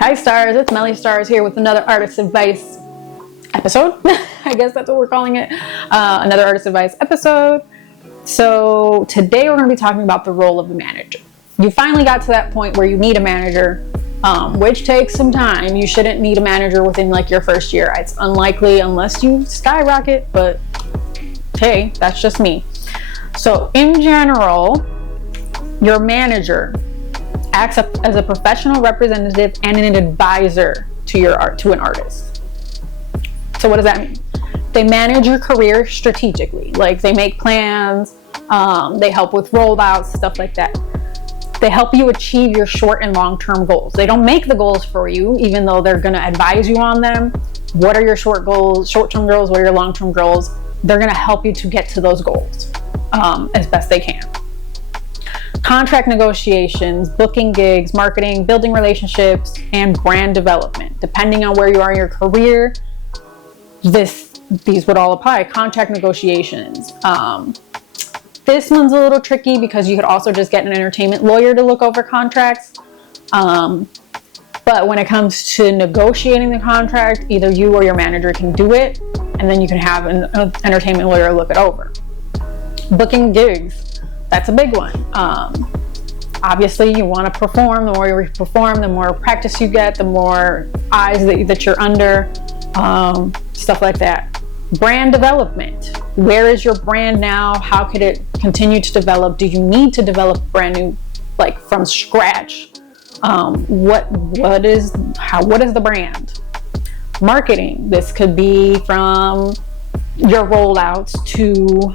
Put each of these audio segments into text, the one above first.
Hi Starz, it's Melly Starz here with another artist advice episode. I guess that's what we're calling it. Another artist advice episode. So today we're going to be talking about the role of a manager. You finally got to that point where you need a manager, which takes some time. You shouldn't need a manager within like your first year. It's unlikely unless you skyrocket, but hey, that's just me. So in general, your manager acts as a professional representative and an advisor to an artist. So what does that mean? They manage your career strategically. Like they make plans, they help with rollouts, stuff like that. They help you achieve your short and long-term goals. They don't make the goals for you, even though they're going to advise you on them. What are your short-term goals? What are your long-term goals? They're going to help you to get to those goals as best they can. Contract negotiations, booking gigs, marketing, building relationships, and brand development. Depending on where you are in your career, these would all apply. Contract negotiations. This one's a little tricky because you could also just get an entertainment lawyer to look over contracts. But when it comes to negotiating the contract, either you or your manager can do it, and then you can have an entertainment lawyer look it over. Booking gigs. That's a big one. Obviously, you want to perform. The more you perform, the more practice you get, the more eyes that you're under, stuff like that. Brand development. Where is your brand now? How could it continue to develop? Do you need to develop brand new, like from scratch? What is the brand? Marketing. This could be from your rollouts to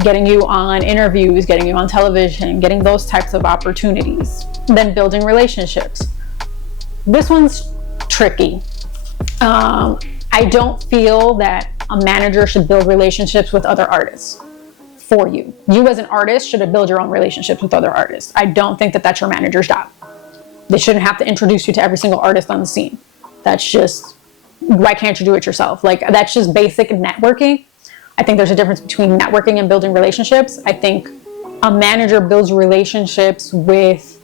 getting you on interviews, getting you on television, getting those types of opportunities. Then building relationships. This one's tricky. I don't feel that a manager should build relationships with other artists for you. You as an artist should build your own relationships with other artists. I don't think that that's your manager's job. They shouldn't have to introduce you to every single artist on the scene. That's just, why can't you do it yourself? Like, that's just basic networking. I think there's a difference between networking and building relationships. I think a manager builds relationships with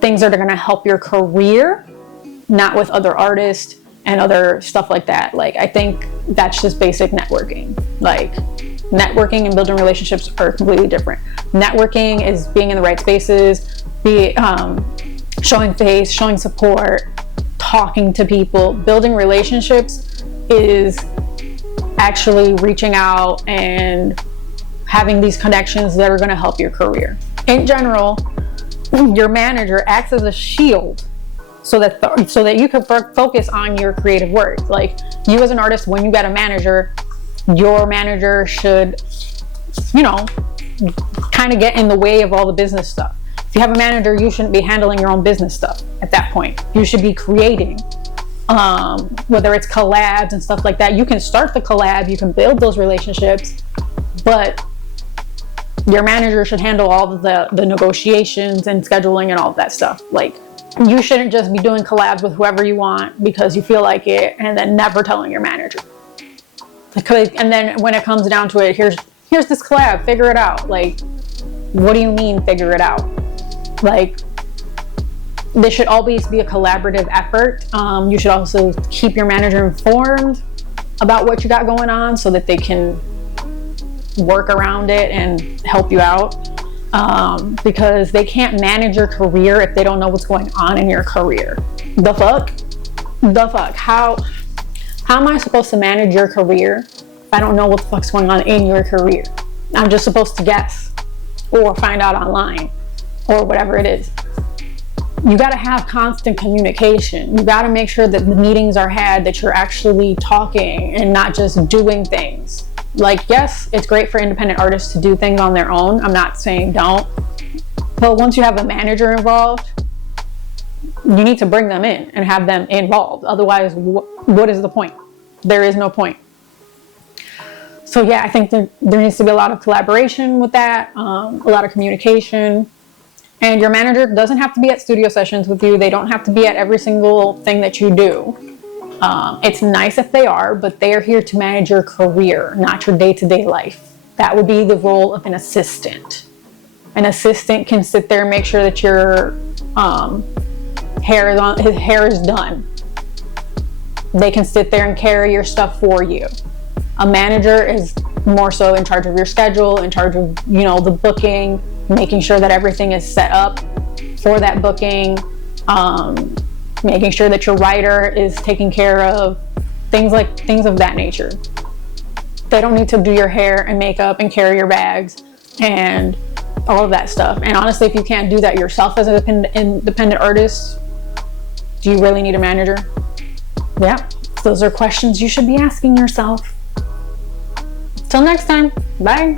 things that are going to help your career, not with other artists and other stuff like that. Like, I think that's just basic networking. Like, networking and building relationships are completely different. Networking is being in the right spaces, showing face, showing support, talking to people. Building relationships is actually reaching out and having these connections that are going to help your career. In general, your manager acts as a shield so that you can focus on your creative work. Like, you as an artist, when you get a manager, your manager should, kind of get in the way of all the business stuff. If you have a manager, you shouldn't be handling your own business stuff at that point. You should be creating. Whether it's collabs and stuff like that. You can start the collab, you can build those relationships, but your manager should handle all of the negotiations and scheduling and all of that stuff. Like, you shouldn't just be doing collabs with whoever you want because you feel like it and then never telling your manager. And then when it comes down to it, here's this collab, figure it out. Like, what do you mean figure it out? Like, this should always be a collaborative effort. You should also keep your manager informed about what you got going on so that they can work around it and help you out. Because they can't manage your career if they don't know what's going on in your career. The fuck? How am I supposed to manage your career if I don't know what the fuck's going on in your career? I'm just supposed to guess or find out online or whatever it is. You got to have constant communication. You got to make sure that the meetings are had, that you're actually talking and not just doing things. Like, yes, it's great for independent artists to do things on their own. I'm not saying don't. But once you have a manager involved, you need to bring them in and have them involved. Otherwise, what is the point? There is no point. So yeah, I think there needs to be a lot of collaboration with that, a lot of communication. And your manager doesn't have to be at studio sessions with you. They don't have to be at every single thing that you do. It's nice if they are, but they are here to manage your career, not your day-to-day life. That would be the role of an assistant. An assistant can sit there and make sure that you're his hair is done. They can sit there and carry your stuff for you. A manager is more so in charge of your schedule, in charge of, the booking, making sure that everything is set up for that booking, making sure that your writer is taken care of, things of that nature. They don't need to do your hair and makeup and carry your bags and all of that stuff. And honestly, if you can't do that yourself as an independent artist, do you really need a manager? Yeah, those are questions you should be asking yourself. Till next time, bye.